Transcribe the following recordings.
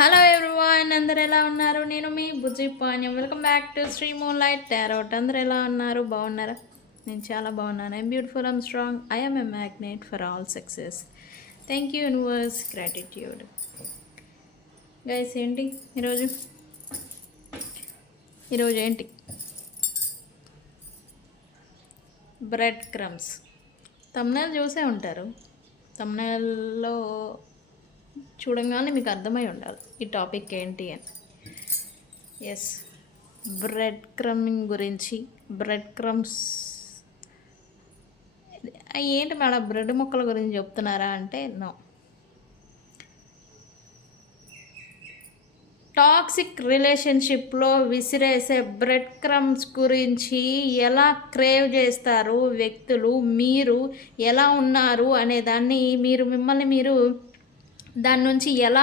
Hello everyone, అందరు ఎలా ఉన్నారు? నేను మీ Bujji Panyam. Welcome back to Sri moonlight tarot. అందరు ఎలా ఉన్నారు? బాగున్నారా? నేను చాలా బాగున్నాను. I'm beautiful, I'm strong, I'm a magnet for all success. Thank you universe, gratitude. Guys, ఏంటి ఈరోజు ఏంటి? Bread crumbs. తమ్నైల్ చూసే ఉంటారు. తమ్నైల్లో చూడంగానే మీకు అర్థమై ఉండాలి ఈ టాపిక్ ఏంటి అని. ఎస్, బ్రెడ్ క్రమ్మింగ్ గురించి. బ్రెడ్ క్రమ్స్ ఏంటి మేడం, బ్రెడ్ ముక్కల గురించి చెప్తున్నారా అంటే నో. టాక్సిక్ రిలేషన్షిప్లో విసిరేసే బ్రెడ్ క్రమ్స్ గురించి ఎలా క్రేవ్ చేస్తారు వ్యక్తులు, మీరు ఎలా ఉన్నారు అనే దాన్ని, మిమ్మల్ని మీరు దాని నుంచి ఎలా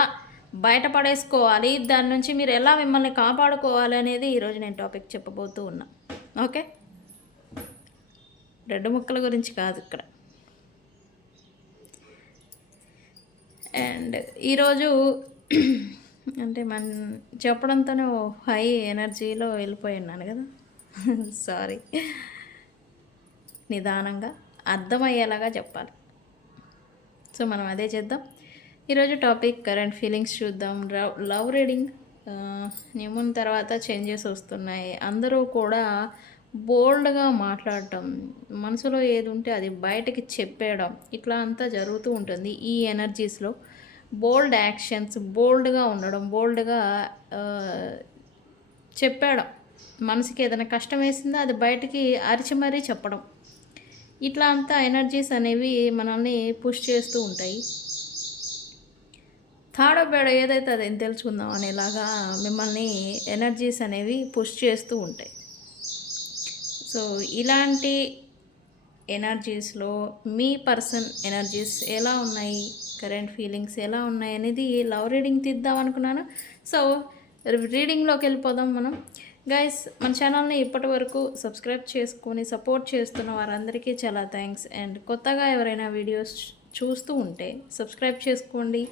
బయటపడేసుకోవాలి, దాని నుంచి మీరు ఎలా మిమ్మల్ని కాపాడుకోవాలి అనేది ఈరోజు నేను టాపిక్ చెప్పబోతూ ఉన్నా. ఓకే, బ్రెడ్ ముక్కల గురించి కాదు ఇక్కడ. అండ్ ఈరోజు అంటే చెప్పడంతోనే హై ఎనర్జీలో వెళ్ళిపోయి ఉన్నాను కదా. సారీ, నిదానంగా అర్థమయ్యేలాగా చెప్పాలి. సో మనం అదే చేద్దాం. ఈరోజు టాపిక్ కరెంట్ ఫీలింగ్స్ చూద్దాం. Love reading. నియమం తర్వాత చేంజెస్ వస్తున్నాయి. అందరూ కూడా బోల్డ్గా మాట్లాడటం, మనసులో ఏది ఉంటే అది బయటకి చెప్పేయడం, ఇట్లా అంతా జరుగుతూ ఉంటుంది ఈ ఎనర్జీస్లో. బోల్డ్ యాక్షన్స్, బోల్డ్గా ఉండడం, బోల్డ్గా చెప్పేయడం, మనసుకి ఏదైనా కష్టం వేసిందో అది బయటికి అరిచి మరీ చెప్పడం, ఇట్లా అంతా ఎనర్జీస్ అనేవి మనల్ని పుష్ చేస్తూ ఉంటాయి. థర్డ్ బేడ ఏదైతే అదేం తెలుసుకుందాం అనేలాగా మిమ్మల్ని ఎనర్జీస్ అనేవి పుష్ చేస్తూ ఉంటాయి. సో ఇలాంటి ఎనర్జీస్లో మీ పర్సన్ ఎనర్జీస్ ఎలా ఉన్నాయి, కరెంట్ ఫీలింగ్స్ ఎలా ఉన్నాయి అనేది లవ్ రీడింగ్ తీద్దాం అనుకున్నాను. సో రీడింగ్లోకి వెళ్ళిపోదాం మనం. గైస్, మన ఛానల్ని ఇప్పటి వరకు సబ్స్క్రైబ్ చేసుకొని సపోర్ట్ చేస్తున్న వారందరికీ చాలా థ్యాంక్స్. అండ్ కొత్తగా ఎవరైనా వీడియోస్ చూస్తూ ఉంటే సబ్స్క్రైబ్ చేసుకోండి,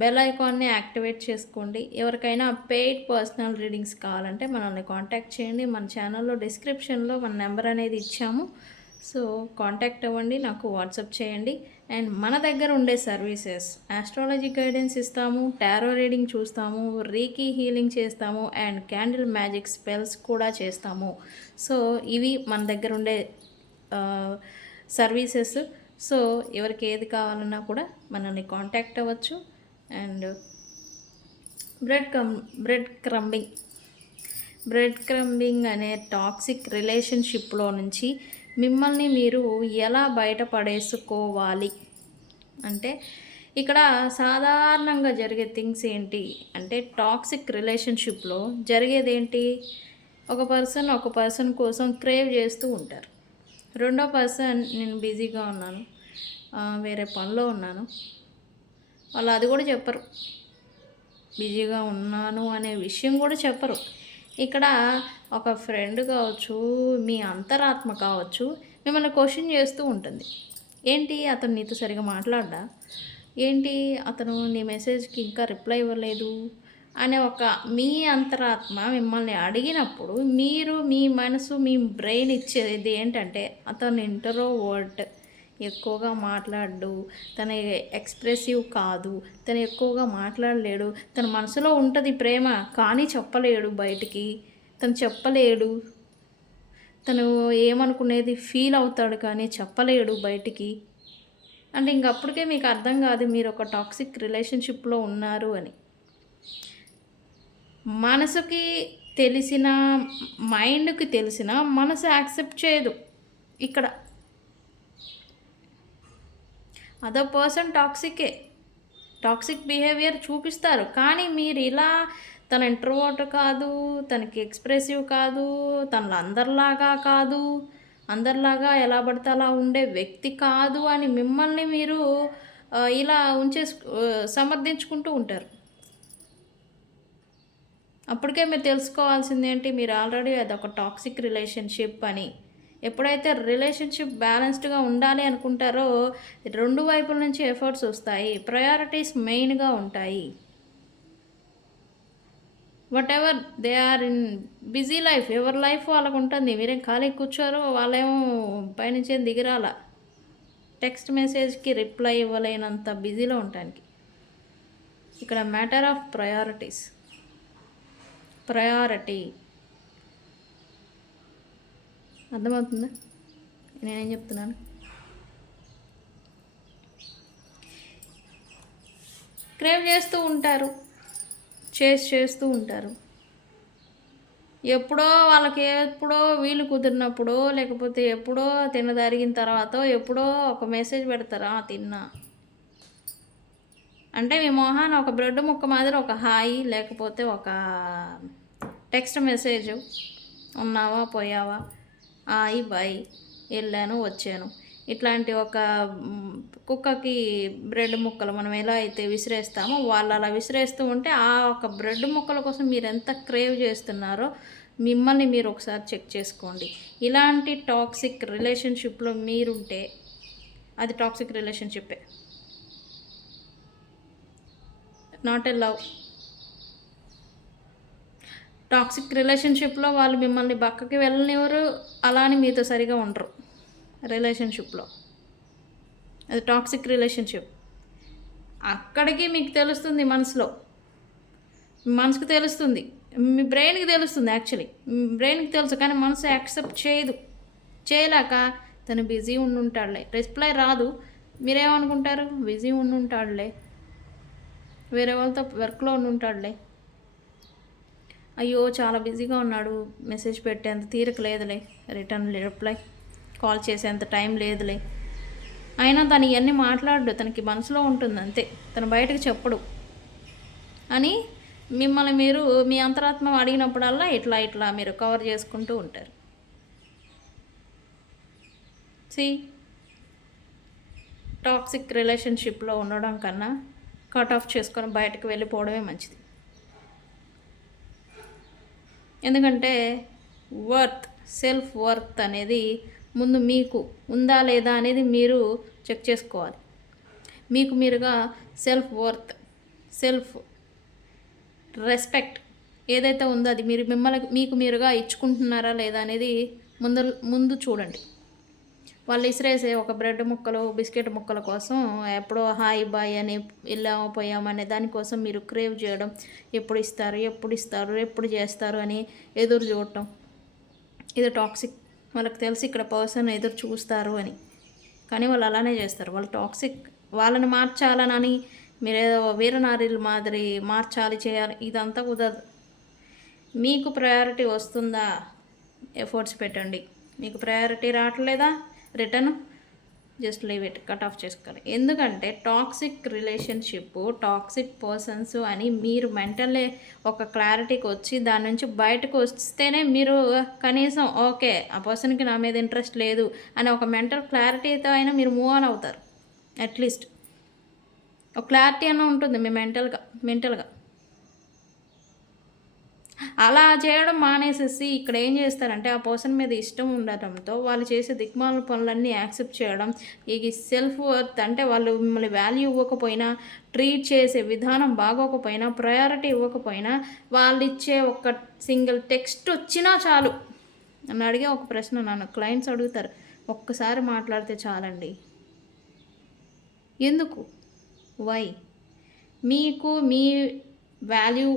బెల్ ఐకాన్ని యాక్టివేట్ చేసుకోండి. ఎవరికైనా పెయిడ్ పర్సనల్ రీడింగ్స్ కావాలంటే మనల్ని కాంటాక్ట్ చేయండి. మన ఛానల్లో డిస్క్రిప్షన్లో మన నెంబర్ అనేది ఇచ్చాము. సో కాంటాక్ట్ అవ్వండి, నాకు వాట్సాప్ చేయండి. అండ్ మన దగ్గర ఉండే సర్వీసెస్, ఆస్ట్రాలజీ గైడెన్స్ ఇస్తాము, టారో రీడింగ్ చూస్తాము, రీకీ హీలింగ్ చేస్తాము, అండ్ క్యాండిల్ మ్యాజిక్ స్పెల్స్ కూడా చేస్తాము. సో ఇవి మన దగ్గర ఉండే సర్వీసెస్. సో ఎవరికి ఏది కావాలన్నా కూడా మనల్ని కాంటాక్ట్ అవ్వచ్చు. అండ్ బ్రెడ్ క్రంబింగ్ అనే టాక్సిక్ రిలేషన్షిప్లో నుంచి మిమ్మల్ని మీరు ఎలా బయటపడేసుకోవాలి అంటే, ఇక్కడ సాధారణంగా జరిగే థింగ్స్ ఏంటి అంటే, టాక్సిక్ రిలేషన్షిప్లో జరిగేది ఏంటి, ఒక పర్సన్ కోసం క్రేవ్ చేస్తూ ఉంటారు. రెండో పర్సన్ నేను బిజీగా ఉన్నాను, వేరే పనిలో ఉన్నాను, వాళ్ళు అది కూడా చెప్పరు, బిజీగా ఉన్నాను అనే విషయం కూడా చెప్పరు. ఇక్కడ ఒక ఫ్రెండ్ కావచ్చు, మీ అంతరాత్మ కావచ్చు, మిమ్మల్ని క్వశ్చన్ చేస్తూ ఉంటుంది. ఏంటి అతను నీతో సరిగా మాట్లాడ్డా, ఏంటి అతను నీ మెసేజ్కి ఇంకా రిప్లై ఇవ్వలేదు అనే ఒక మీ అంతరాత్మ మిమ్మల్ని అడిగినప్పుడు, మీరు మీ మనసు, మీ బ్రెయిన్ ఇచ్చేది ఏంటంటే, అతను ఇంట్రోవర్ట్, ఎక్కువగా మాట్లాడు, తన ఎక్స్ప్రెసివ్ కాదు, తను ఎక్కువగా మాట్లాడలేడు, తన మనసులో ఉంటుంది ప్రేమ కానీ చెప్పలేడు బయటికి, తను ఏమనుకునేది ఫీల్ అవుతాడు కానీ చెప్పలేడు బయటికి అంటే, ఇంకప్పటికే మీకు అర్థం కాదు మీరు ఒక టాక్సిక్ రిలేషన్షిప్లో ఉన్నారు అని. మనసుకి తెలిసిన, మైండ్కి తెలిసిన, మనసు యాక్సెప్ట్ చేయదు. ఇక్కడ అదర్ పర్సన్ టాక్సిక్ బిహేవియర్ చూపిస్తారు, కానీ మీరు ఇలా తన ఇంట్రోవర్ట్ కాదు, తనకి ఎక్స్ప్రెసివ్ కాదు, తనలో అందరిలాగా ఎలా పడితే అలా ఉండే వ్యక్తి కాదు అని మిమ్మల్ని మీరు ఇలా సమర్థించుకుంటూ ఉంటారు. అప్పటికే మీరు తెలుసుకోవాల్సింది ఏంటి, మీరు ఆల్రెడీ అదొక టాక్సిక్ రిలేషన్షిప్ అని. ఎప్పుడైతే రిలేషన్షిప్ బ్యాలెన్స్డ్గా ఉండాలి అనుకుంటారో, రెండు వైపుల నుంచి ఎఫర్ట్స్ వస్తాయి, ప్రయారిటీస్ మెయిన్గా ఉంటాయి. Whatever they are in busy life, ఎవరి లైఫ్ వాళ్ళకు ఉంటుంది. మీరేం ఖాళీ కూర్చోరు, వాళ్ళేమో పైనుంచి ఏం దిగిరాల టెక్స్ట్ మెసేజ్కి రిప్లై ఇవ్వలేనంత బిజీలో ఉండటానికి. ఇక్కడ మ్యాటర్ ఆఫ్ ప్రయారిటీస్, ప్రయారిటీ అర్థమవుతుందా నేనేం చెప్తున్నాను? క్రేవ్ చేస్తూ ఉంటారు, చేస్తూ ఉంటారు. ఎప్పుడో వాళ్ళకి ఎప్పుడో వీలు కుదిరినప్పుడో, లేకపోతే ఎప్పుడో తినదరిగిన తర్వాత ఎప్పుడో ఒక మెసేజ్ పెడతారా తిన్నా అంటే మీ మొహాన ఒక బ్రెడ్ ముక్క మాదిరి ఒక హాయ్, లేకపోతే ఒక టెక్స్ట్ మెసేజ్, ఉన్నావా పోయావా, హాయ్ బాయ్, వెళ్ళాను వచ్చాను, ఇట్లాంటి ఒక కుక్కకి బ్రెడ్ ముక్కలు మనం ఎలా అయితే విసిరేస్తామో వాళ్ళు అలా విసిరేస్తూ ఉంటే ఆ ఒక బ్రెడ్ ముక్కల కోసం మీరు ఎంత క్రేవ్ చేస్తున్నారో మిమ్మల్ని మీరు ఒకసారి చెక్ చేసుకోండి. ఇలాంటి టాక్సిక్ రిలేషన్షిప్లో మీరుంటే అది టాక్సిక్ రిలేషన్షిప్పే, నాట్ ఎ లవ్. టాక్సిక్ రిలేషన్షిప్లో వాళ్ళు మిమ్మల్ని పక్కకి వెళ్ళనివ్వరు, అలా అని మీతో సరిగా ఉండరు రిలేషన్షిప్లో. అది టాక్సిక్ రిలేషన్షిప్. అక్కడికి మీకు తెలుస్తుంది, మనసుకు తెలుస్తుంది, మీ బ్రెయిన్కి తెలుస్తుంది. యాక్చువల్లీ బ్రెయిన్కి తెలుసు, కానీ మనసు యాక్సెప్ట్ చేయలేక తను బిజీ ఉండుంటాడులే, రిప్లై రాదు, మీరేమనుకుంటారు? బిజీ ఉండుంటాడులే, వేరే వాళ్ళతో వర్క్లో ఉండుంటాడులే, అయ్యో చాలా బిజీగా ఉన్నాడు, మెసేజ్ పెట్టేంత తీరిక లేదులే, రిటర్న్ రిప్లై కాల్ చేసేంత టైం లేదులే, అయినా తను ఇవన్నీ మాట్లాడు, తనకి మనసులో ఉంటుంది అంతే, తను బయటకు చెప్పడు అని మిమ్మల్ని మీరు మీ అంతరాత్మ అడిగినప్పుడల్లా ఇట్లా మీరు కవర్ చేసుకుంటూ ఉంటారు. టాక్సిక్ రిలేషన్షిప్లో ఉండడం కన్నా కట్ ఆఫ్ చేసుకొని బయటకు వెళ్ళిపోవడమే మంచిది. ఎందుకంటే సెల్ఫ్ వర్త్ అనేది ముందు మీకు ఉందా లేదా అనేది మీరు చెక్ చేసుకోవాలి. మీకు మీరుగా సెల్ఫ్ రెస్పెక్ట్ ఏదైతే ఉందో అది మీకు మీరుగా ఇచ్చుకుంటున్నారా లేదా అనేది ముందు చూడండి. వాళ్ళు ఇసిరేసే ఒక బ్రెడ్ ముక్కలు, బిస్కెట్ ముక్కల కోసం ఎప్పుడో హాయ్ బాయ్ అని వెళ్ళాము పోయామనే దానికోసం మీరు క్రేవ్ చేయడం, ఎప్పుడు ఇస్తారు ఎప్పుడు చేస్తారు అని ఎదురు చూడటం, ఇది టాక్సిక్. వాళ్ళకి తెలిసి ఇక్కడ పర్సన్ ఎదురు చూస్తారు అని, కానీ వాళ్ళు అలానే చేస్తారు. వాళ్ళు టాక్సిక్. వాళ్ళని మార్చాలని మీరేదో వీరనారీల మాదిరి మార్చాలి చేయాలి, ఇదంతా కుదరదు. మీకు ప్రయారిటీ వస్తుందా, ఎఫర్ట్స్ పెట్టండి. మీకు ప్రయారిటీ రావట్లేదా, return just leave it, cut off చేసుకోవాలి. ఎందుకంటే టాక్సిక్ రిలేషన్షిప్, టాక్సిక్ పర్సన్స్ అని మీరు మెంటల్లీ ఒక క్లారిటీకి వచ్చి దాని నుంచి బయటకు వస్తేనే మీరు కనీసం ఓకే ఆ పర్సన్కి నా మీద ఇంట్రెస్ట్ లేదు అని ఒక మెంటల్ క్లారిటీతో అయినా మీరు మూవ్ ఆన్ అవుతారు. అట్లీస్ట్ ఒక క్లారిటీ అన్న ఉంటుంది మీ మెంటల్గా. అలా చేయడం మానేసేసి ఇక్కడ ఏం చేస్తారంటే ఆ పర్సన్ మీద ఇష్టం ఉండటంతో వాళ్ళు చేసే దిక్మాల పనులన్నీ యాక్సెప్ట్ చేయడం, ఈ సెల్ఫ్ వర్త్ అంటే వాళ్ళు మిమ్మల్ని వాల్యూ ఇవ్వకపోయినా, ట్రీట్ చేసే విధానం బాగోకపోయినా, ప్రయారిటీ ఇవ్వకపోయినా, వాళ్ళు ఇచ్చే ఒక సింగిల్ టెక్స్ట్ వచ్చినా చాలు. నన్ను అడిగే ఒక ప్రశ్న నన్ను క్లయింట్స్ అడుగుతారు, ఒక్కసారి మాట్లాడితే చాలండి, ఎందుకు, వై? మీకు మీ వాల్యూ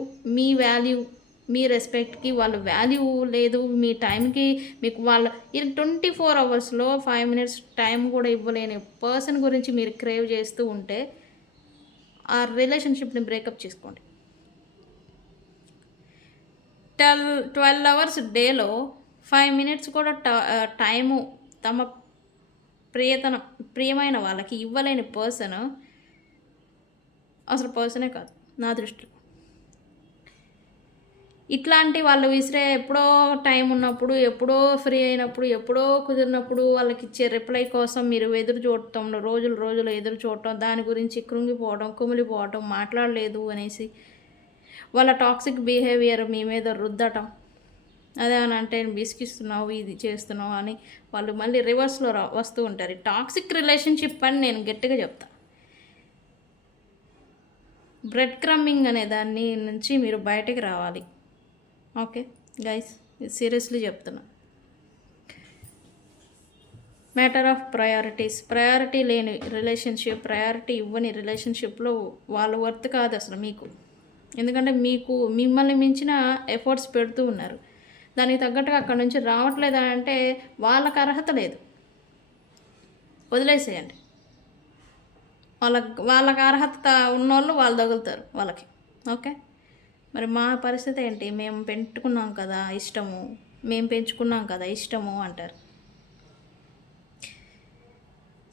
మీ రెస్పెక్ట్కి వాళ్ళు వాల్యూ లేదు, మీ టైంకి మీకు వాళ్ళ 24 అవర్స్లో 5 minutes టైం కూడా ఇవ్వలేని పర్సన్ గురించి మీరు క్రేవ్ చేస్తూ ఉంటే ఆ రిలేషన్షిప్ని బ్రేకప్ చేసుకోండి. 12 hours డేలో 5 minutes కూడా టైము తమ ప్రియమైన వాళ్ళకి ఇవ్వలేని పర్సన్ అసలు పర్సనే కాదు నా దృష్టిలో. ఇట్లాంటి వాళ్ళు ఎప్పుడో టైం ఉన్నప్పుడు, ఎప్పుడో ఫ్రీ అయినప్పుడు, ఎప్పుడో కుదిరినప్పుడు వాళ్ళకి ఇచ్చే రిప్లై కోసం మీరు ఎదురు చూడటం, రోజులు ఎదురు చూడటం, దాని గురించి కృంగిపోవడం, కుమిలిపోవటం, మాట్లాడలేదు అనేసి వాళ్ళ టాక్సిక్ బిహేవియర్ మీ మీద రుద్దటం, అదే అని అంటే బిసికిస్తున్నావు, ఇది చేస్తున్నావు అని వాళ్ళు మళ్ళీ రివర్స్లో వస్తూ ఉంటారు. టాక్సిక్ రిలేషన్షిప్ అని నేను గట్టిగా చెప్తాను. బ్రెడ్ క్రమ్మింగ్ అనే దాన్ని నుంచి మీరు బయటకు రావాలి. ఓకే గైస్, సీరియస్లీ చెప్తున్నా. Matter of priorities. ప్రయారిటీ లేని రిలేషన్షిప్, ప్రయారిటీ ఇవ్వని రిలేషన్షిప్లో వాళ్ళు వర్త్ కాదు అసలు మీకు. ఎందుకంటే మీకు మిమ్మల్ని మించిన ఎఫర్ట్స్ పెడుతూ ఉన్నారు, దానికి తగ్గట్టుగా అక్కడ నుంచి రావట్లేదా అంటే వాళ్ళకి అర్హత లేదు, వదిలేసేయండి. వాళ్ళకి అర్హత ఉన్నోళ్ళు వాళ్ళు తగులుతారు వాళ్ళకి. ఓకే, మరి మా పరిస్థితి ఏంటి? మేము పెట్టుకున్నాం కదా ఇష్టము, మేము పెంచుకున్నాం కదా ఇష్టము అంటారు.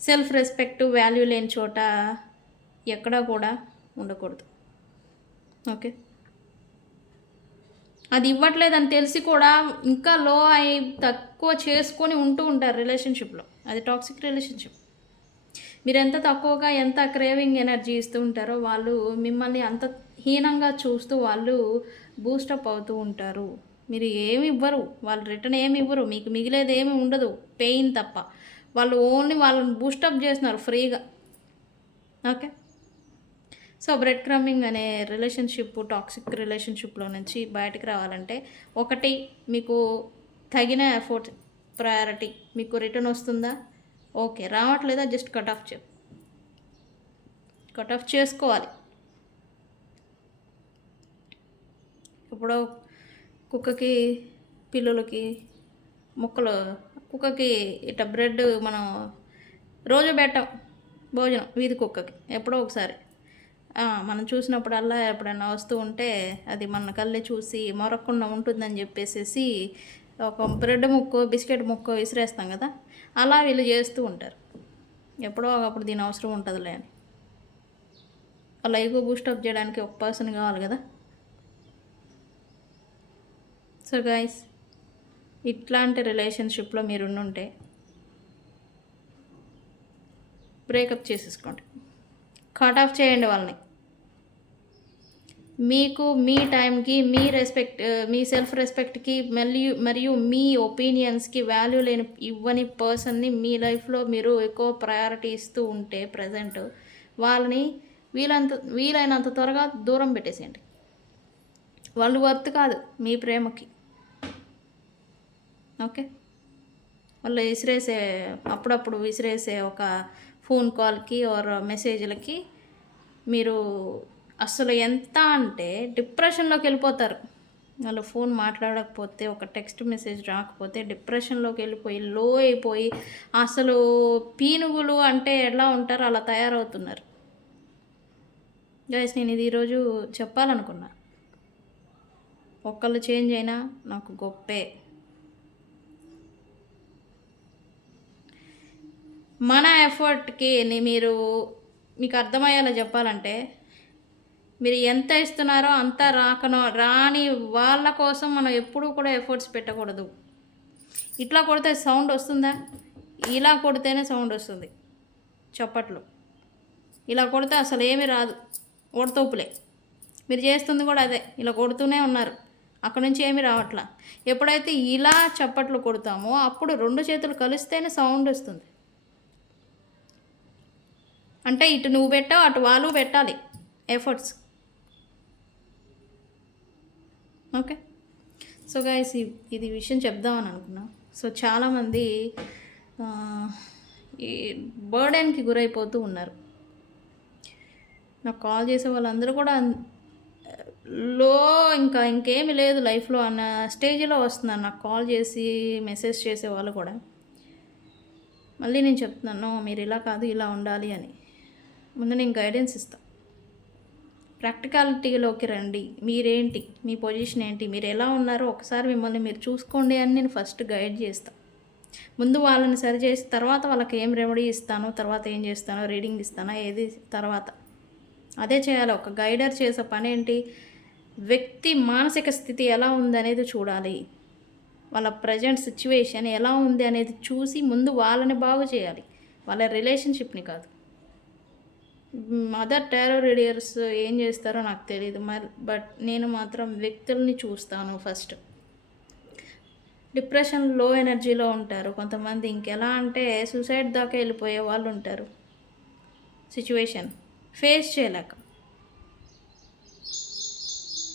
సెల్ఫ్ రెస్పెక్ట్, వాల్యూ లేని చోట ఎక్కడా కూడా ఉండకూడదు. ఓకే, అది ఇవ్వట్లేదని తెలిసి కూడా ఇంకా లో అయి తక్కువ చేసుకొని ఉంటూ ఉంటారు రిలేషన్షిప్లో. అది టాక్సిక్ రిలేషన్షిప్. మీరు ఎంత తక్కువగా, ఎంత క్రేవింగ్ ఎనర్జీ ఇస్తూ ఉంటారో వాళ్ళు మిమ్మల్ని అంత హీనంగా చూస్తూ వాళ్ళు బూస్టప్ అవుతూ ఉంటారు. మీరు ఏమి ఇవ్వరు, వాళ్ళు రిటర్న్ ఏమి ఇవ్వరు, మీకు మిగిలేది ఏమి ఉండదు, పెయిన్ తప్ప. వాళ్ళు ఓన్లీ వాళ్ళని బూస్టప్ చేస్తున్నారు ఫ్రీగా. ఓకే, సో బ్రెడ్ క్రమ్మింగ్ అనే రిలేషన్షిప్, టాక్సిక్ రిలేషన్షిప్లో నుంచి బయటకు రావాలంటే ఒకటి, మీకు తగిన ఎఫర్ట్, ప్రయారిటీ మీకు రిటర్న్ వస్తుందా? ఓకే, రావట్లేదా? జస్ట్ కట్ ఆఫ్ చేసుకోవాలి. ఇప్పుడు కుక్కకి, పిల్లులకి ముక్కలు, కుక్కకి ఇట్లా బ్రెడ్ మనం రోజు పెట్టాం భోజనం, వీధి కుక్కకి ఎప్పుడో ఒకసారి మనం చూసినప్పుడల్లా ఎప్పుడైనా వస్తూ ఉంటే అది మన కళ్ళే చూసి మొరకుండా ఉంటుందని చెప్పేసి ఒక బ్రెడ్ ముక్కో బిస్కెట్ ముక్కో విసిరేస్తాం కదా, అలా వీళ్ళు చేస్తూ ఉంటారు. ఎప్పుడో ఒకప్పుడు దీని అవసరం ఉంటుందిలే అని. అలా ఎగో బూస్టప్ చేయడానికి ఒక పర్సన్ కావాలి కదా. సో గైస్, ఇట్లాంటి రిలేషన్షిప్లో మీరు ఉంటే బ్రేకప్ చేసేసుకోండి, కట్ ఆఫ్ చేయండి వాళ్ళని. మీకు మీ టైంకి, మీ రెస్పెక్ట్, మీ సెల్ఫ్ రెస్పెక్ట్కి మరియు మీ ఒపీనియన్స్కి వాల్యూ ఇవ్వని పర్సన్ని మీ లైఫ్లో మీరు ఎక్కువ ప్రయారిటీ ఇస్తూ ఉంటే ప్రజెంట్ వాళ్ళని వీలైనంత త్వరగా దూరం పెట్టేసేయండి. వాళ్ళు వర్త్ కాదు మీ ప్రేమకి. ఓకే, వాళ్ళు అప్పుడప్పుడు విసిరేసే ఒక ఫోన్ కాల్కి ఆర్ మెసేజ్లకి మీరు అసలు ఎంత అంటే డిప్రెషన్లోకి వెళ్ళిపోతారు. వాళ్ళు ఫోన్ మాట్లాడకపోతే, ఒక టెక్స్ట్ మెసేజ్ రాకపోతే డిప్రెషన్లోకి వెళ్ళిపోయి లో అయిపోయి అసలు పీనుగులు అంటే ఎలా ఉంటారో అలా తయారవుతున్నారు. గైస్, నేను ఇది ఈరోజు చెప్పాలనుకున్నా. ఒక్కళ్ళు చేంజ్ అయినా నాకు గొప్పే. మన ఎఫర్ట్కి మీకు అర్థమయ్యేలా చెప్పాలంటే, మీరు ఎంత ఇస్తున్నారో అంత రాని వాళ్ళ కోసం మనం ఎప్పుడూ కూడా ఎఫర్ట్స్ పెట్టకూడదు. ఇట్లా కొడితే సౌండ్ వస్తుందా? ఇలా కొడితేనే సౌండ్ వస్తుంది, చప్పట్లు. ఇలా కొడితే అసలు ఏమీ రాదు, ఓడతోపులే. మీరు చేస్తుంది కూడా అదే, ఇలా కొడుతూనే ఉన్నారు, అక్కడ నుంచి ఏమీ రావట్లా. ఎప్పుడైతే ఇలా చప్పట్లు కొడతామో అప్పుడు రెండు చేతులు కలిస్తేనే సౌండ్ వస్తుంది. అంటే ఇటు నువ్వు పెట్టావు, అటు వాళ్ళు పెట్టాలి ఎఫర్ట్స్. ఓకే, సో గైస్, ఇది విషయం చెప్దామని అనుకున్నా. సో చాలామంది ఈ బర్డెన్కి గురైపోతూ ఉన్నారు. నాకు కాల్ చేసే వాళ్ళందరూ కూడా ఇంకేమీ లేదు లైఫ్లో అన్న స్టేజ్లో వస్తున్నారు నాకు కాల్ చేసి మెసేజ్ చేసే వాళ్ళు కూడా. మళ్ళీ నేను చెప్తున్నాను, మీరు ఇలా కాదు ఇలా ఉండాలి అని. ముందు నేను గైడెన్స్ ఇస్తాను, ప్రాక్టికాలిటీలోకి రండి. మీరేంటి, మీ పొజిషన్ ఏంటి, మీరు ఎలా ఉన్నారో ఒకసారి మిమ్మల్ని మీరు చూసుకోండి అని నేను ఫస్ట్ గైడ్ చేస్తాను. ముందు వాళ్ళని సరి చేసి తర్వాత వాళ్ళకి ఏం రెమెడీ ఇస్తానో, తర్వాత ఏం చేస్తానో, రీడింగ్ ఇస్తానో, ఏది తర్వాత అదే చేయాలి. ఒక గైడర్ చేసే పని ఏంటి, వ్యక్తి మానసిక స్థితి ఎలా ఉంది అనేది చూడాలి, వాళ్ళ ప్రజెంట్ సిచ్యువేషన్ ఎలా ఉంది అనేది చూసి ముందు వాళ్ళని బాగు చేయాలి, వాళ్ళ రిలేషన్షిప్ని కాదు. మదర్ టారో రీడర్స్ ఏం చేస్తారో నాకు తెలియదు బట్ నేను మాత్రం వ్యక్తుల్ని చూస్తాను ఫస్ట్. డిప్రెషన్, లో ఎనర్జీలో ఉంటారు కొంతమంది. ఇంకెలా అంటే సూసైడ్ దాకా వెళ్ళిపోయే వాళ్ళు ఉంటారు, సిచ్యువేషన్ ఫేస్ చేయలేక.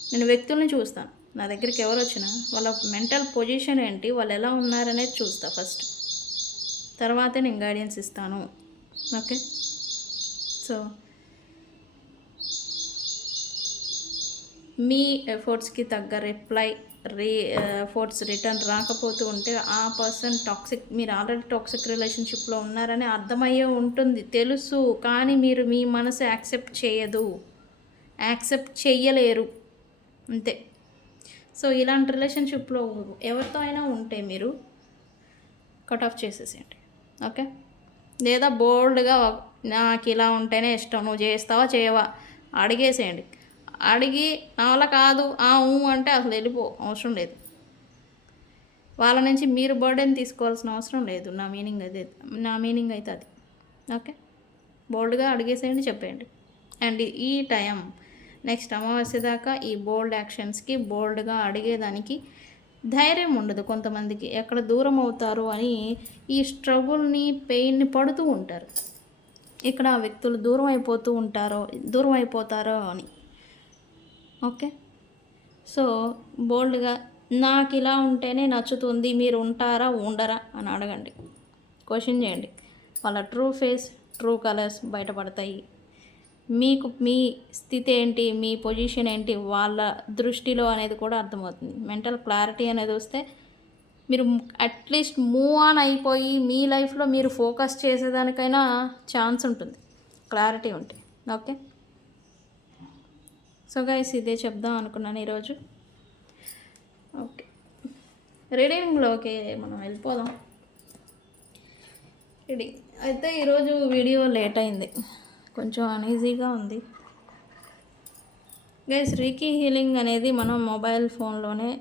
నేను వ్యక్తుల్ని చూస్తాను. నా దగ్గరికి ఎవరు వచ్చినా వాళ్ళ మెంటల్ పొజిషన్ ఏంటి, వాళ్ళు ఎలా ఉన్నారనేది చూస్తా ఫస్ట్, తర్వాతే నేను గైడెన్స్ ఇస్తాను. ఓకే. సో మీ ఎఫర్ట్స్కి తగ్గ ఎఫర్ట్స్ రిటర్న్ రాకపోతూ ఉంటే ఆ పర్సన్ టాక్సిక్, మీరు ఆల్రెడీ టాక్సిక్ రిలేషన్షిప్లో ఉన్నారని అర్థమయ్యే ఉంటుంది, తెలుసు, కానీ మీరు మీ మనసు యాక్సెప్ట్ చెయ్యలేరు అంతే. సో ఇలాంటి రిలేషన్షిప్లో ఎవరితో అయినా ఉంటే మీరు కట్ ఆఫ్ చేసేసేయండి. ఓకే. లేదా బోల్డ్గా నాకు ఇలా ఉంటేనే ఇష్టం, నువ్వు చేస్తావా చేయవా అడిగేసేయండి. అడిగి నా వల్ల కాదు అంటే అసలు అవసరం లేదు. వాళ్ళ నుంచి మీరు బర్డెన్ తీసుకోవాల్సిన అవసరం లేదు. నా మీనింగ్ అయితే అది. ఓకే. బోల్డ్గా అడిగేసేయండి, చెప్పేయండి. అండ్ ఈ టైం నెక్స్ట్ అమావాస్య దాకా ఈ బోల్డ్ యాక్షన్స్కి, బోల్డ్గా అడిగేదానికి ధైర్యం ఉండదు కొంతమందికి. ఎక్కడ దూరం అవుతారు అని ఈ స్ట్రగుల్ని, పెయిన్ని పడుతూ ఉంటారు. ఇక్కడ ఆ వ్యక్తులు దూరం అయిపోతారో అని. ఓకే. సో బోల్డ్గా నాకు ఇలా ఉంటేనే నచ్చుతుంది, మీరు ఉంటారా ఉండరా అని అడగండి, క్వశ్చన్ చేయండి. వాళ్ళ ట్రూ ఫేస్, ట్రూ కలర్స్ బయటపడతాయి. మీకు మీ స్థితి ఏంటి, మీ పొజిషన్ ఏంటి వాళ్ళ దృష్టిలో అనేది కూడా అర్థమవుతుంది. మెంటల్ క్లారిటీ అనేది వస్తే మీరు అట్లీస్ట్ మూవ్ ఆన్ అయిపోయి మీ లైఫ్లో మీరు ఫోకస్ చేసేదానికైనా ఛాన్స్ ఉంటుంది, క్లారిటీ ఉంటే. ఓకే. సో గైస్, ఇదే చెప్దాం అనుకున్నాను ఈరోజు. ఓకే, రీడింగ్లోకి మనం వెళ్ళిపోదాం. రీడింగ్ అయితే ఈరోజు వీడియో లేట్ అయింది, కొంచెం అనీజీగా ఉంది గైస్. రీకీ హీలింగ్ అనేది మనం మొబైల్ ఫోన్లోనే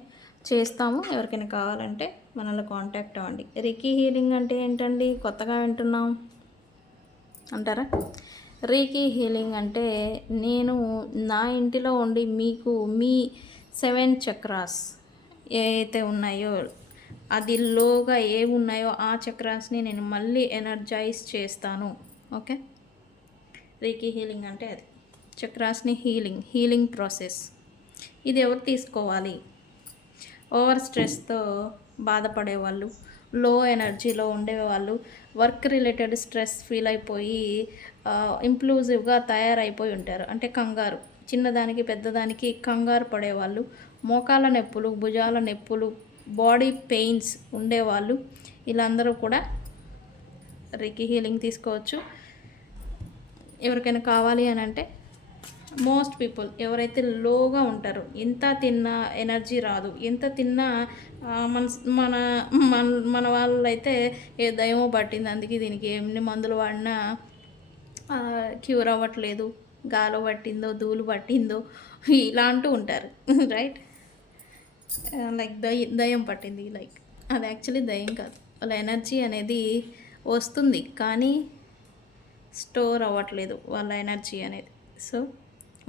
చేస్తాము. ఎవరికైనా కావాలంటే మనల్ని కాంటాక్ట్ అవ్వండి. రీకీ హీలింగ్ అంటే ఏంటండి, కొత్తగా వింటున్నాం అంటారా? రీకీ హీలింగ్ అంటే నేను నా ఇంటిలో ఉండి మీకు మీ 7 చక్రాస్ ఏవైతే ఉన్నాయో, అది లోగా ఏమున్నాయో ఆ చక్రాస్ని నేను మళ్ళీ ఎనర్జైజ్ చేస్తాను. ఓకే. రీకీ హీలింగ్ అంటే అది, చక్రాస్ని హీలింగ్ ప్రాసెస్. ఇది ఎవరు తీసుకోవాలి? ఓవర్ స్ట్రెస్తో బాధపడేవాళ్ళు, లో ఎనర్జీలో ఉండేవాళ్ళు, వర్క్ రిలేటెడ్ స్ట్రెస్ ఫీల్ అయిపోయి ఇంప్లూజివ్గా తయారైపోయి ఉంటారు. అంటే కంగారు, చిన్నదానికి పెద్దదానికి కంగారు పడేవాళ్ళు, మోకాల నొప్పులు, భుజాల నొప్పులు, బాడీ పెయిన్స్ ఉండేవాళ్ళు, వీళ్ళందరూ కూడా రీకీ హీలింగ్ తీసుకోవచ్చు. ఎవరికైనా కావాలి అని అంటే మోస్ట్ పీపుల్ ఎవరైతే లోగా ఉంటారో, ఎంత తిన్నా ఎనర్జీ రాదు, ఎంత తిన్నా మన మన మన వాళ్ళైతే ఏ దయమో పట్టింది, అందుకే దీనికి ఎన్ని మందులు వాడినా క్యూర్ అవ్వట్లేదు, గాలో పట్టిందో ధూళి పట్టిందో ఇలా అంటూ ఉంటారు. రైట్. లైక్ దయ్యం పట్టింది, లైక్ అది యాక్చువల్లీ దయ్యం కాదు, వాళ్ళ ఎనర్జీ అనేది వస్తుంది కానీ స్టోర్ అవ్వట్లేదు వాళ్ళ ఎనర్జీ అనేది. సో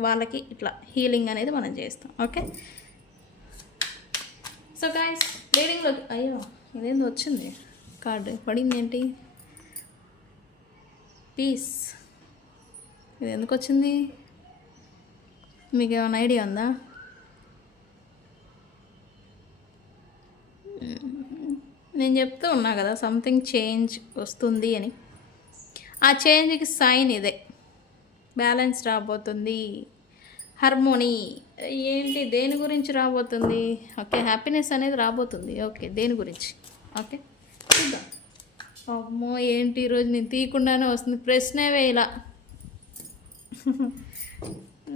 వాళ్ళకి ఇట్లా హీలింగ్ అనేది మనం చేస్తాం. ఓకే. సో గాయ్స్, రీడింగ్లో అయ్యో ఇదేంది వచ్చింది కార్డు పడింది ఏంటి, పీస్. ఇది ఎందుకు వచ్చింది, మీకు ఏమైనా ఐడియా ఉందా? నేను చెప్తూ ఉన్నా కదా సంథింగ్ చేంజ్ వస్తుంది అని. ఆ చేంజ్కి సైన్ ఇదే, బ్యాలెన్స్ రాబోతుంది, హార్మోనీ. ఏంటి, దేని గురించి రాబోతుంది? ఓకే, హ్యాపీనెస్ అనేది రాబోతుంది. ఓకే, దేని గురించి? ఓకే, చూద్దాం. అమ్మో ఏంటి ఈరోజు నేను తీయకుండానే వస్తుంది, ప్రశ్నే వేయాల.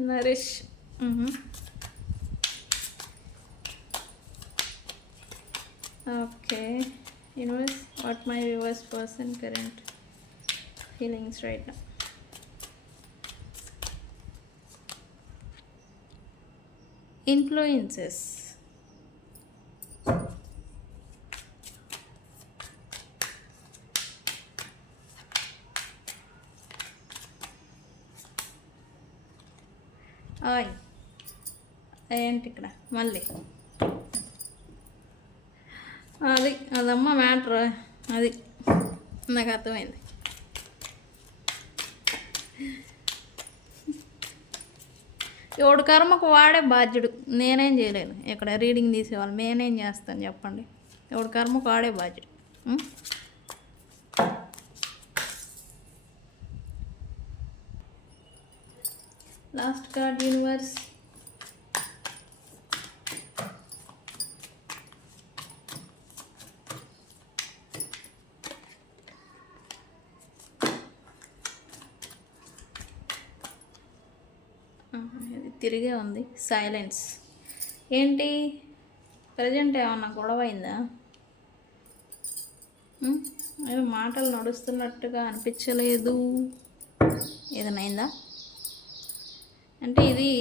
Naresh. Okay, universe, what my viewers person current feelings right now. Influences. ఏంటి ఇక్కడ మళ్ళీ అదమ్మ మ్యాటర్, అది నాకు అర్థమైంది. ఎవడు కర్మకు వాడే బాధ్యుడు. నేనేం చేయలేను. ఇక్కడ రీడింగ్ తీసేవాళ్ళు నేనేం చేస్తాను చెప్పండి. ఎవడు కర్మకు వాడే బాధ్యుడు. Last card universe. ఇది తిరిగే ఉంది. సైలెన్స్. ఏంటి ప్రజెంట్ ఏమన్నా గొడవ అయిందా? ఏదో మాటలు నడుస్తున్నట్టుగా అనిపించలేదు. ఏదైనా అయిందా అంటే ఇది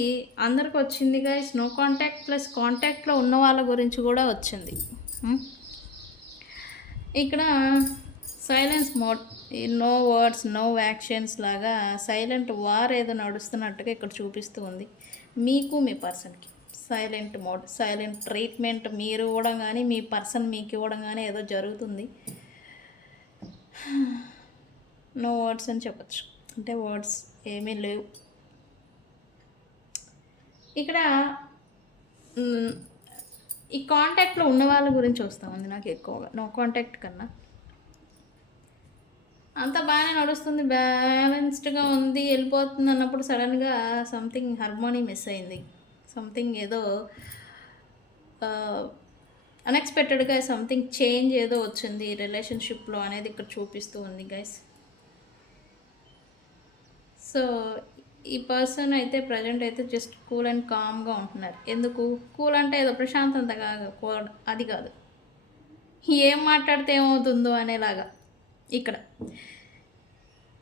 అందరికి వచ్చింది గైస్. నో కాంటాక్ట్ ప్లస్ కాంటాక్ట్లో ఉన్న వాళ్ళ గురించి కూడా వచ్చింది. ఇక్కడ silence mode, no words no actions లాగా సైలెంట్ వార్ ఏదో నడుస్తున్నట్టుగా ఇక్కడ చూపిస్తూ ఉంది. మీకు మీ పర్సన్కి సైలెంట్ మోడ్, సైలెంట్ ట్రీట్మెంట్ మీరు ఇవ్వడం కానీ మీ పర్సన్ మీకు ఇవ్వడం కానీ ఏదో జరుగుతుంది. నో వర్డ్స్ అని చెప్పచ్చు. అంటే వర్డ్స్ ఏమీ లేవు ఇక్కడ. ఈ కాంటాక్ట్లో ఉన్న వాళ్ళ గురించి వస్తుంది నాకు ఎక్కువగా. నో కాంటాక్ట్ కన్నా అంత బాగానే నడుస్తుంది, బ్యాలెన్స్డ్గా ఉంది, వెళ్ళిపోతుంది అన్నప్పుడు సడన్గా సంథింగ్ హార్మోనీ మిస్ అయింది. సంథింగ్ ఏదో అన్ఎక్స్పెక్టెడ్గా సంథింగ్ చేంజ్ ఏదో వచ్చింది రిలేషన్షిప్లో అనేది ఇక్కడ చూపిస్తూ ఉంది గైస్. సో ఈ పర్సన్ అయితే ప్రజెంట్ అయితే జస్ట్ కూల్ అండ్ కామ్గా ఉంటున్నారు. ఎందుకు కూల్ అంటే ఏదో ప్రశాంతతగా అది కాదు, ఏం మాట్లాడితే ఏమవుతుందో అనేలాగా ఇక్కడ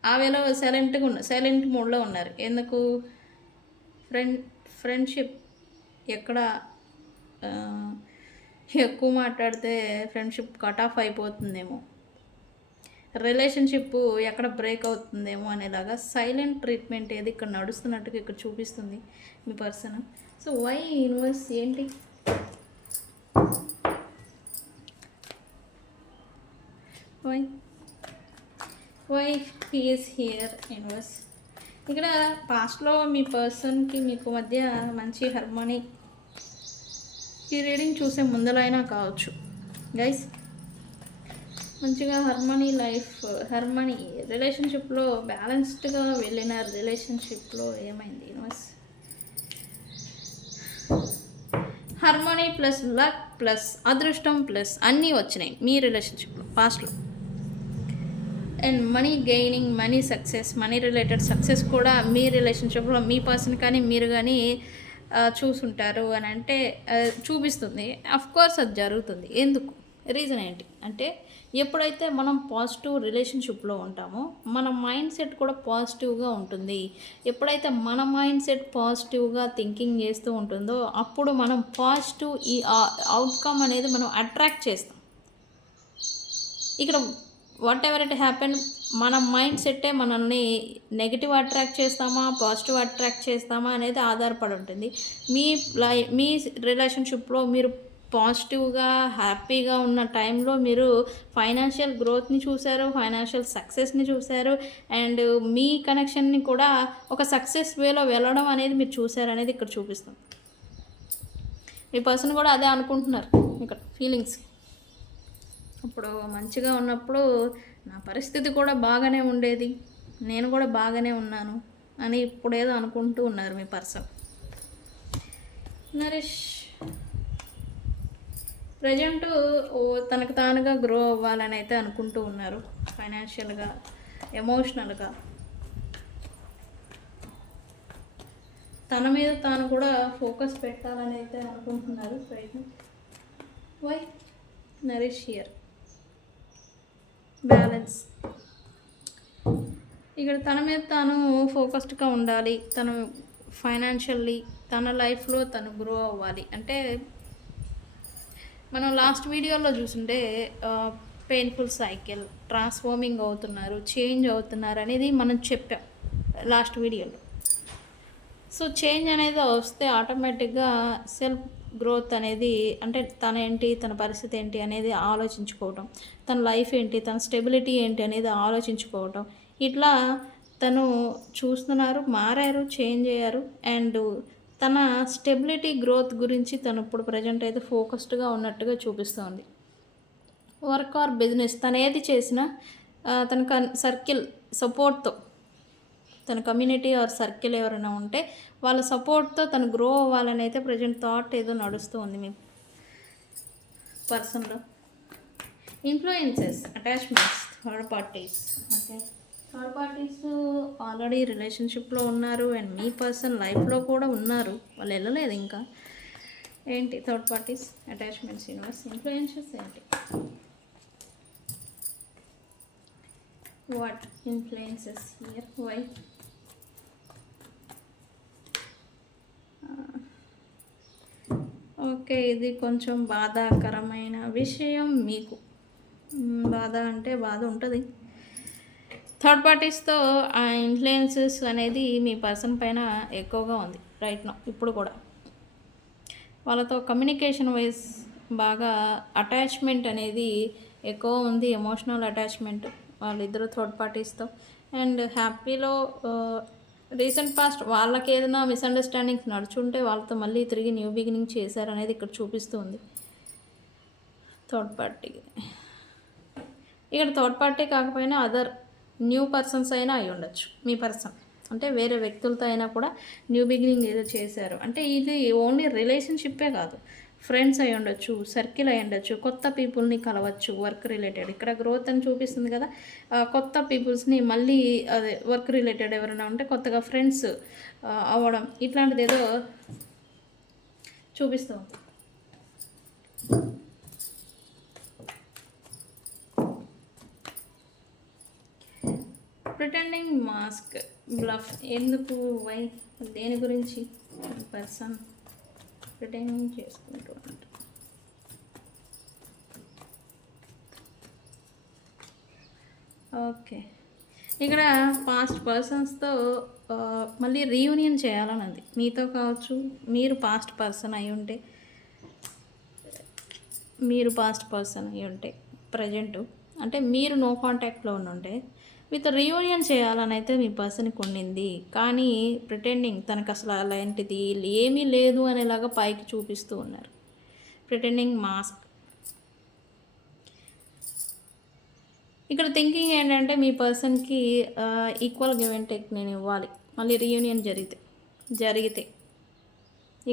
ఆ వేలో సైలెంట్ మూడ్లో ఉన్నారు. ఎందుకు ఫ్రెండ్షిప్ ఎక్కడ ఎక్కువ మాట్లాడితే ఫ్రెండ్షిప్ కట్ ఆఫ్ అయిపోతుందేమో, రిలేషన్షిప్ ఎక్కడ బ్రేక్ అవుతుందేమో అనేలాగా సైలెంట్ ట్రీట్మెంట్ ఏది ఇక్కడ నడుస్తున్నట్టుగా ఇక్కడ చూపిస్తుంది మీ పర్సన్. సో వై యూనివర్స్ ఏంటి? Why he is here universe? ఇక్కడ పాస్ట్లో మీ పర్సన్కి మీకు మధ్య మంచి హార్మోనీ, ఈ రీడింగ్ చూసే ముందలైనా కావచ్చు గైస్, మంచిగా హార్మనీ రిలేషన్షిప్లో బ్యాలెన్స్డ్గా వెళ్ళిన రిలేషన్షిప్లో ఏమైంది universe? Harmony plus luck plus అదృష్టం ప్లస్ అన్నీ వచ్చినాయి మీ రిలేషన్షిప్లో పాస్ట్లో. And money gaining, money success, money related success కూడా మీ రిలేషన్షిప్లో మీ పర్సన్ కానీ మీరు కానీ చూసుంటారు అని అంటే చూపిస్తుంది. అఫ్కోర్స్ అది జరుగుతుంది. ఎందుకు? రీజన్ ఏంటి అంటే ఎప్పుడైతే మనం పాజిటివ్ రిలేషన్షిప్లో ఉంటామో మన మైండ్ సెట్ కూడా పాజిటివ్గా ఉంటుంది. ఎప్పుడైతే మన మైండ్ సెట్ పాజిటివ్గా థింకింగ్ చేస్తూ ఉంటుందో అప్పుడు మనం పాజిటివ్ ఈ అవుట్కమ్ అనేది మనం అట్రాక్ట్ చేస్తాం. ఇక్కడ వాట్ ఎవర్ ఇట్ హ్యాపెన్ మన మైండ్ సెట్టే మనల్ని నెగిటివ్ అట్రాక్ట్ చేస్తామా పాజిటివ్ అట్రాక్ట్ చేస్తామా అనేది ఆధారపడి ఉంటుంది. మీ రిలేషన్షిప్లో మీరు పాజిటివ్గా హ్యాపీగా ఉన్న టైంలో మీరు ఫైనాన్షియల్ గ్రోత్ని చూశారు, ఫైనాన్షియల్ సక్సెస్ని చూశారు, అండ్ మీ కనెక్షన్ని కూడా ఒక సక్సెస్ వేలో వెళ్ళడం అనేది మీరు చూశారు అనేది ఇక్కడ చూపిస్తాం. మీ పర్సన్ కూడా అదే అనుకుంటున్నారు ఇక్కడ ఫీలింగ్స్. ఇప్పుడు మంచిగా ఉన్నప్పుడు నా పరిస్థితి కూడా బాగానే ఉండేది, నేను కూడా బాగానే ఉన్నాను అని ఇప్పుడేదో అనుకుంటూ ఉన్నారు మీ పర్సన్. నరేష్ ప్రజెంట్ తనకు తానుగా గ్రో అవ్వాలని అయితే అనుకుంటూ ఉన్నారు, ఫైనాన్షియల్గా ఎమోషనల్గా తన మీద తాను కూడా ఫోకస్ పెట్టాలని అయితే అనుకుంటున్నారు ప్రయత్నం. Why Naresh here balance. ఇక్కడ తన మీద తాను ఫోకస్డ్గా ఉండాలి, తను ఫైనాన్షియల్లీ తన లైఫ్లో తను గ్రో అవ్వాలి. అంటే మనం లాస్ట్ వీడియోలో చూసుంటే పెయిన్ఫుల్ సైకిల్, ట్రాన్స్ఫార్మింగ్ అవుతున్నారు, చేంజ్ అవుతున్నారు అనేది మనం చెప్పాం లాస్ట్ వీడియోలో. సో చేంజ్ అనేది వస్తే ఆటోమేటిక్గా సెల్ఫ్ గ్రోత్ అనేది అంటే తనేంటి, తన పరిస్థితి ఏంటి అనేది ఆలోచించుకోవటం, తన లైఫ్ ఏంటి, తన స్టెబిలిటీ ఏంటి అనేది ఆలోచించుకోవటం, ఇట్లా తను చూస్తున్నారు, మారారు, చేంజ్ అయ్యారు. అండ్ తన స్టెబిలిటీ గ్రోత్ గురించి తను ఇప్పుడు ప్రజెంట్ అయితే ఫోకస్డ్గా ఉన్నట్టుగా చూపిస్తోంది. వర్క్ ఆర్ బిజినెస్ తను ఏది చేసినా తన సర్కిల్ సపోర్ట్తో, తన కమ్యూనిటీ ఆర్ సర్కిల్ ఎవరైనా ఉంటే వాళ్ళ సపోర్ట్తో తను గ్రో అవ్వాలని అయితే ప్రజెంట్ థాట్ ఏదో నడుస్తూ ఉంది మీ పర్సన్లో. Influences, attachments, third parties. Okay, third parties already రిలేషన్షిప్లో ఉన్నారు అండ్ మీ పర్సన్ లైఫ్లో కూడా ఉన్నారు, వాళ్ళు వెళ్ళలేదు ఇంకా. ఏంటి third parties, attachments, universe, influences ఏంటి? What influences here, why? Okay, ఇది కొంచెం బాధాకరమైన విషయం మీకు. బాధ అంటే బాధ ఉంటుంది. థర్డ్ పార్టీస్తో ఆ ఇన్ఫ్లుయెన్సెస్ అనేది మీ పర్సన్ పైన ఎక్కువగా ఉంది రైట్ నౌ. ఇప్పుడు కూడా వాళ్ళతో కమ్యూనికేషన్ వైజ్ బాగా అటాచ్మెంట్ అనేది ఎక్కువ ఉంది, ఎమోషనల్ అటాచ్మెంట్ వాళ్ళిద్దరు థర్డ్ పార్టీస్తో. అండ్ హ్యాపీలో రీసెంట్ పాస్ట్ వాళ్ళకి ఏదైనా మిస్అండర్స్టాండింగ్స్ నడుచుంటే వాళ్ళతో మళ్ళీ తిరిగి న్యూ బిగినింగ్ చేశారనేది ఇక్కడ చూపిస్తుంది థర్డ్ పార్టీ. ఇక్కడ థర్డ్ పార్టీ కాకపోయినా అదర్ న్యూ పర్సన్స్ అయినా అయి ఉండొచ్చు మీ పర్సన్. అంటే వేరే వ్యక్తులతో అయినా కూడా న్యూ బిగినింగ్ ఏదో చేశారు అంటే ఇది ఓన్లీ రిలేషన్షిప్పే కాదు, ఫ్రెండ్స్ అయి ఉండొచ్చు, సర్కిల్ అయి ఉండొచ్చు, కొత్త పీపుల్ని కలవచ్చు, వర్క్ రిలేటెడ్. ఇక్కడ గ్రోత్ అని చూపిస్తుంది కదా, కొత్త పీపుల్స్ని మళ్ళీ అదే వర్క్ రిలేటెడ్ ఎవరైనా ఉంటే కొత్తగా ఫ్రెండ్స్ అవ్వడం, ఇట్లాంటిది ఏదో చూపిస్తూ ఉంది. Pretending, mask, bluff. ఎందుకు, వై, దేని గురించి పర్సన్ ప్రిటెండింగ్ చేసుకుంటూ ఉంటారు? ఓకే, ఇక్కడ పాస్ట్ పర్సన్స్తో మళ్ళీ రీయూనియన్ చేయాలని ఉంది మీతో కావచ్చు. మీరు పాస్ట్ పర్సన్ అయి ఉంటే, ప్రజెంటు అంటే మీరు నో కాంటాక్ట్లో ఉంటే మీతో రీయూనియన్ చేయాలని అయితే మీ పర్సన్కి ఉండింది. కానీ ప్రిటెండింగ్ తనకు అసలు అలాంటిది ఏమీ లేదు అనేలాగా పైకి చూపిస్తూ ఉన్నారు. Pretending, mask. ఇక్కడ థింకింగ్ ఏంటంటే మీ పర్సన్కి ఈక్వల్ గివ్ అండ్ టేక్ నేను ఇవ్వాలి, మళ్ళీ రీయూనియన్ జరిగితే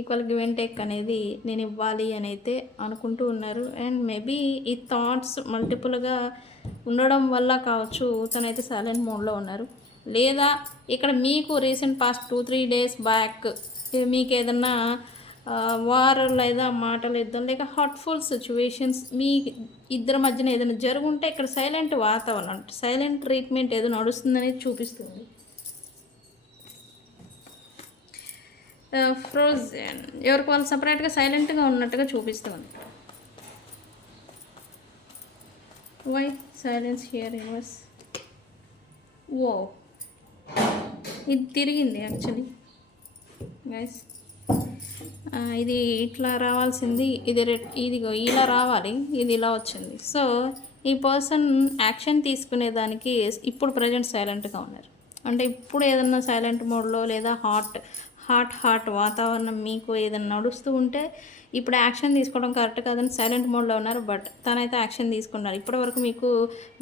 ఈక్వల్ గివ్ అండ్ టేక్ అనేది నేను ఇవ్వాలి అని అయితే అనుకుంటూ ఉన్నారు. అండ్ మేబీ ఈ థాట్స్ మల్టిపుల్గా ఉండడం వల్ల కావచ్చు తనైతే సైలెంట్ మోడ్లో ఉన్నారు. లేదా ఇక్కడ మీకు రీసెంట్ పాస్ట్ 2-3 డేస్ బ్యాక్ మీకు ఏదన్నా వార్ లేదా మాటలు యుద్ధం లేక హార్ట్ఫుల్ సిచ్యువేషన్స్ మీ ఇద్దరి మధ్యన ఏదైనా జరుగుంటే ఇక్కడ సైలెంట్ వాతావరణం, సైలెంట్ ట్రీట్మెంట్ ఏదో నడుస్తుందనేది చూపిస్తుంది. ఫ్రోజన్, ఎవరికి వాళ్ళు సపరేట్గా సైలెంట్గా ఉన్నట్టుగా చూపిస్తుంది. Why silence here universe? ఓ, ఇది తిరిగింది యాక్చువల్లీ గైస్. ఇది ఇట్లా రావాల్సింది, ఇదిగో ఇలా రావాలి, ఇది ఇలా వచ్చింది. సో ఈ పర్సన్ యాక్షన్ తీసుకునేదానికి ఇప్పుడు ప్రజెంట్ సైలెంట్గా ఉన్నారు. అంటే ఇప్పుడు ఏదన్నా సైలెంట్ మోడ్లో లేదా హాట్ వాతావరణం మీకు ఏదైనా నడుస్తూ ఉంటే ఇప్పుడు యాక్షన్ తీసుకోవడం కరెక్ట్ కాదని సైలెంట్ మోడ్లో ఉన్నారు. బట్ తనైతే యాక్షన్ తీసుకున్నారు. ఇప్పటివరకు మీకు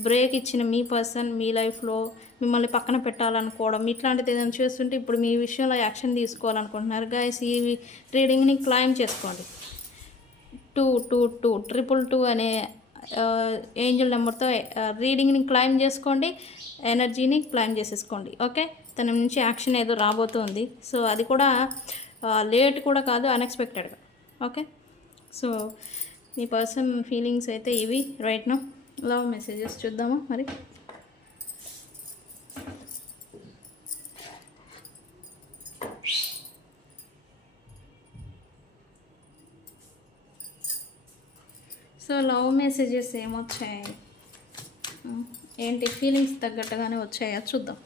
బ్రేక్ ఇచ్చిన మీ పర్సన్ మీ లైఫ్లో మిమ్మల్ని పక్కన పెట్టాలనుకోవడం ఇట్లాంటిది ఏదైనా చేస్తుంటే ఇప్పుడు మీ విషయంలో యాక్షన్ తీసుకోవాలనుకుంటున్నారు. గైస్, ఈ రీడింగ్ని క్లైమ్ చేసుకోండి. 222 అనే ఏంజల్ నెంబర్తో రీడింగ్ని క్లైమ్ చేసుకోండి, ఎనర్జీని క్లైమ్ చేసేసుకోండి. ఓకే, తన నుంచి యాక్షన్ ఏదో రాబోతుంది. సో అది కూడా లేట్ కూడా కాదు, అన్ఎక్స్పెక్టెడ్గా. ఓకే, సో మీ పర్సన్ ఫీలింగ్స్ అయితే ఇవి రైట్ నౌ. లవ్ మెసేజెస్ చూద్దాము మరి. సో లవ్ మెసేజెస్ ఏమొచ్చాయి, ఏంటి ఫీలింగ్స్ తగ్గట్టుగానే వచ్చాయా చూద్దాం.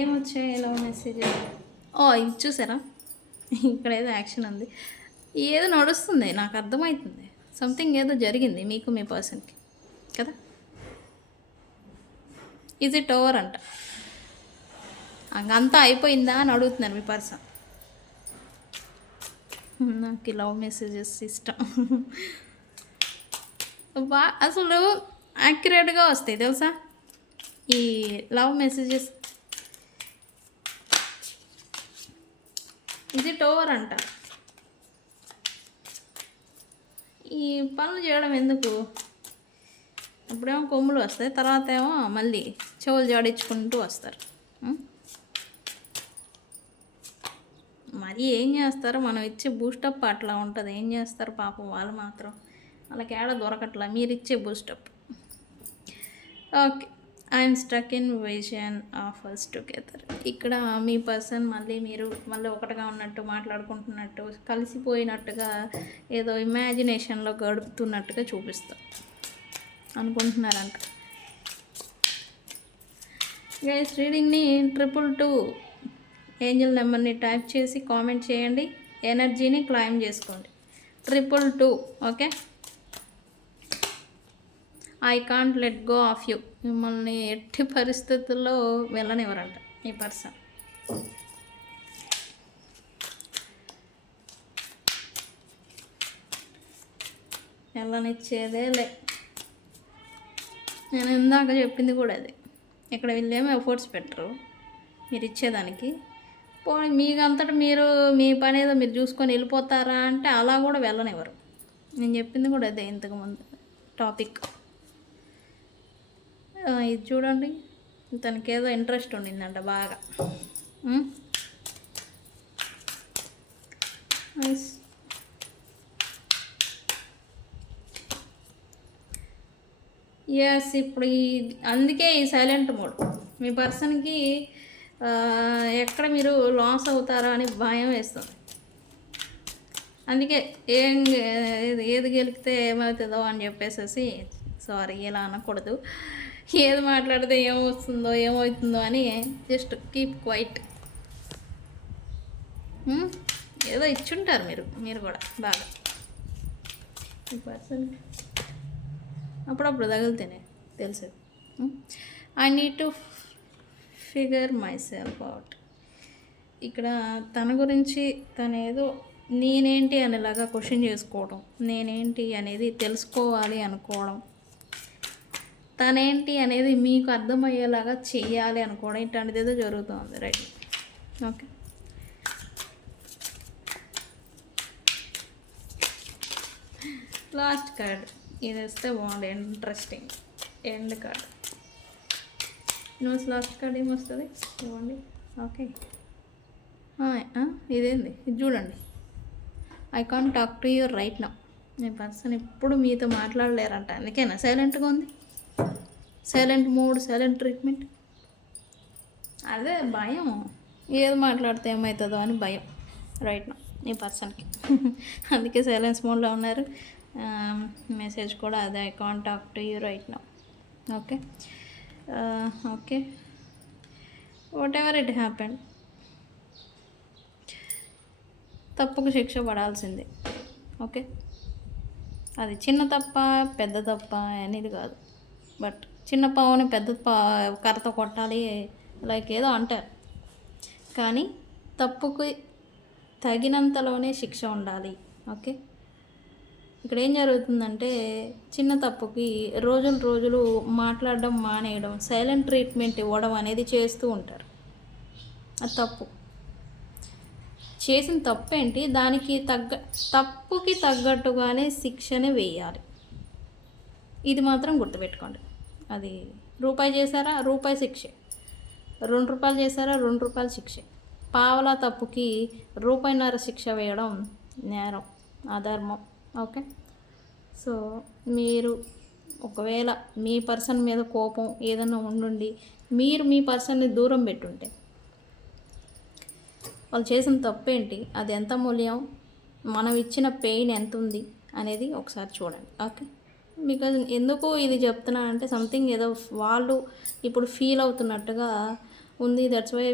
ఏమొచ్చాయి లవ్ మెసేజెస్? ఓ, ఇది చూసారా, ఇక్కడ ఏదో యాక్షన్ ఉంది, ఏదో నడుస్తుంది, నాకు అర్థమవుతుంది. సంథింగ్ ఏదో జరిగింది మీకు మీ పర్సన్కి కదా. ఈజ్ ఇట్ ఓవర్ అంట, అంతా అయిపోయిందా అని అడుగుతున్నారు మీ పర్సన్. నాకు లవ్ మెసేజెస్ ఇష్టం. అసలు యాక్యురేట్గా వస్తాయి తెలుసా ఈ లవ్ మెసేజెస్. ఇది టోవర్ అంట. ఈ పనులు చేయడం ఎందుకు, అప్పుడేమో కొమ్ములు వస్తాయి, తర్వాత ఏమో మళ్ళీ చెవులు జాడించుకుంటూ వస్తారు. మరి ఏం చేస్తారు, మనం ఇచ్చే బూస్టప్ అట్లా ఉంటుంది. ఏం చేస్తారు పాపం వాళ్ళు మాత్రం, వాళ్ళకి ఏడ దొరకట్లా మీరు ఇచ్చే boost up. Okay, I'm stuck in vision of us together. ఇక్కడ మీ పర్సన్ మీరు మళ్ళీ ఒకటిగా ఉన్నట్టు మాట్లాడుకుంటున్నట్టు కలిసిపోయినట్టుగా ఏదో ఇమాజినేషన్లో గడుపుతున్నట్టుగా చూపిస్తాం అనుకుంటున్నారంట. గైస్, రీడింగ్ని 222 ఏంజల్ నెంబర్ని టైప్ చేసి కామెంట్ చేయండి. ఎనర్జీని క్లైమ్ చేసుకోండి. 222. Okay, I can't let go of you. మిమ్మల్ని ఎట్టి పరిస్థితుల్లో వెళ్ళనివ్వరంట మీ పర్సన్. వెళ్ళనిచ్చేదే లే. నేను ఇందాక చెప్పింది కూడా అదే. ఇక్కడ వీళ్ళేమో ఎఫర్ట్స్ పెట్టరు మీరు ఇచ్చేదానికి. పోనీ మీకంతటా మీరు మీ పని ఏదో మీరు చూసుకొని వెళ్ళిపోతారా అంటే అలా కూడా వెళ్ళనివ్వరు. నేను చెప్పింది కూడా అదే ఇంతకుముందు టాపిక్. ఇది చూడండి, తనకి ఏదో ఇంట్రెస్ట్ ఉండిందంట బాగా. నైస్. ఎస్, ఇప్పుడు అందుకే ఈ సైలెంట్ మోడ్. మీ పర్సన్కి ఎక్కడ మీరు లాస్ అవుతారా అని భయం వేస్తుంది. అందుకే ఏది గెలిపితే ఏమవుతుందో అని చెప్పేసి, సారీ ఇలా అనకూడదు, ఏది మాట్లాడితే ఏమొస్తుందో ఏమవుతుందో అని జస్ట్ కీప్ క్వైట్. ఏదో ఇచ్చుంటారు మీరు కూడా బాగా ఈ పర్సన్. అప్పుడప్పుడు తగిలితేనే తెలుసు. I need to figure my self out. ఇక్కడ తన గురించి తనేదో నేనేంటి అనేలాగా క్వశ్చన్ చేసుకోవడం, నేనేంటి అనేది తెలుసుకోవాలి అనుకోవడం, తనేంటి అనేది మీకు అర్థమయ్యేలాగా చెయ్యాలి అనుకోవడం, ఇట్లాంటిది ఏదో జరుగుతుంది. Right, okay. లాస్ట్ కార్డ్ ఇది వస్తే బాగుంది, interesting end card. Universe last card ఏమొస్తుంది ఇవ్వండి. ఓకే, ఇదేంది ఇది చూడండి. I can't talk to you right now. Me person ఎప్పుడు మీతో మాట్లాడలేరంట, అందుకేనా సైలెంట్గా ఉంది. Silent mode, silent treatment. అదే భయం, ఏది మాట్లాడితే ఏమవుతుందో అని భయం రైట్ నౌ ఈ పర్సన్కి. అందుకే సైలెన్స్ మోడ్లో ఉన్నారు. మెసేజ్ కూడా అదే, I can't talk to you right now. Okay okay, what ever it happen, తప్పుకు శిక్ష పడాల్సిందే. ఓకే, అది చిన్న తప్ప పెద్ద తప్ప అనేది కాదు, బట్ చిన్న పావుని పెద్ద కర్రతో కొట్టాలి లైక్ ఏదో అంటారు, కానీ తప్పుకి తగినంతలోనే శిక్ష ఉండాలి. ఓకే, ఇక్కడ ఏం జరుగుతుందంటే చిన్న తప్పుకి రోజులు మాట్లాడడం మానేయడం, సైలెంట్ ట్రీట్మెంట్ ఇవ్వడం అనేది చేస్తూ ఉంటారు. అది తప్పు. చేసిన తప్పు ఏంటి, దానికి తప్పుకి తగ్గట్టుగానే శిక్షనే వేయాలి. ఇది మాత్రం గుర్తుపెట్టుకోండి. అది రూపాయి చేశారా రూపాయి శిక్షే, ₹2 చేశారా ₹2 శిక్షే. పావలా తప్పుకి రూపాయిన్నర శిక్ష వేయడం నేరం, అధర్మం. ఓకే, సో మీరు ఒకవేళ మీ పర్సన్ మీద కోపం ఏదైనా ఉండుండి మీరు మీ పర్సన్ని దూరం పెట్టుంటే, వాళ్ళు చేసిన తప్పేంటి, అది ఎంత మూల్యం, మనం ఇచ్చిన పెయిన్ ఎంత ఉంది అనేది ఒకసారి చూడండి. ఓకే, బికాజ్ ఎందుకు ఇది చెప్తున్నానంటే సంథింగ్ ఏదో వాళ్ళు ఇప్పుడు ఫీల్ అవుతున్నట్టుగా ఉంది. That's why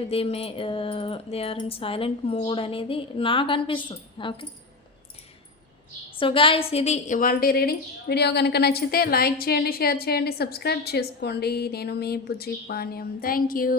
they are in silent mode అనేది నాకు అనిపిస్తుంది. ఓకే. సో గాయ్స్, ఇది ఇవాల్టి వీడియో కనుక నచ్చితే లైక్ చేయండి, షేర్ చేయండి, సబ్స్క్రైబ్ చేసుకోండి. నేను మీ బుజ్జి పానీయం. Thank you.